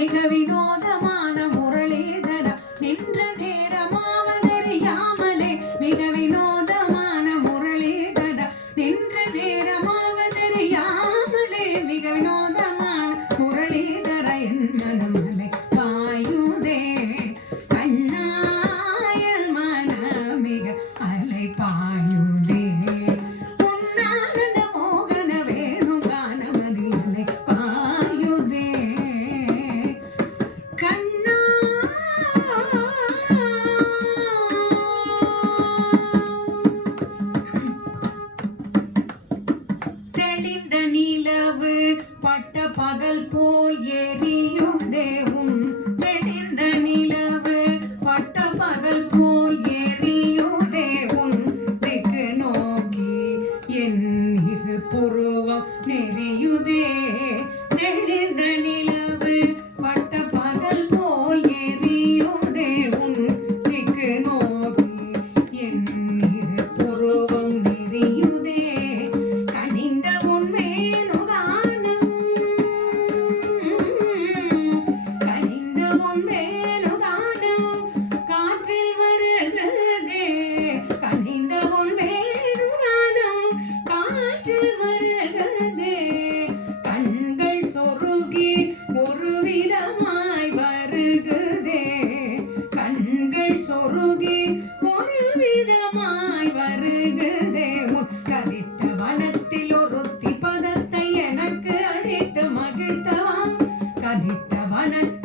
மிக வினோதமான முரளிதர நின்ற நேரமாவதறியாமலே மிக வினோதமான முரளிதர நின்ற நேரமாவதறியாமலே மிக வினோதமான முரளிதர என் மனமலை பாயுதே கண்ணாயல் மன மிக அலை பாயுதே உன்னானந்த மோகன வேணுகானமதிலை பாயுதே கண்ணா தெளிந்த நிலவு பட்ட பகல் போல் எரியுதே உன் தெளிந்த நிலவு பட்ட பகல் போல் எரியுதே உன் திக்கு நோக்கி என் இரு புருவம் நெறியுதே தெளிந்த நிலவு பட்ட பகல் போல் எரியுதே உன் திக்கு நோக்கி என் இரு புருவம் நெறியுதே கனிந்த உன் வேணுகானம் கனிந்த உன் வேணுகானம் காற்றில் வருகிறதே கனிந்த உன் வேணுகானம் காற்றில் வருகிறதே கண்கள் சொருகி ஒரு விதமாய் வருகிறதே கண்கள் சொருகி ஒரு விதமாய் வருகிறதே கதித்த வனத்தில் ஒருத்தி பதத்தை எனக்கு அடித்து மகிழ்த்தவா கதித்த வனத்தில்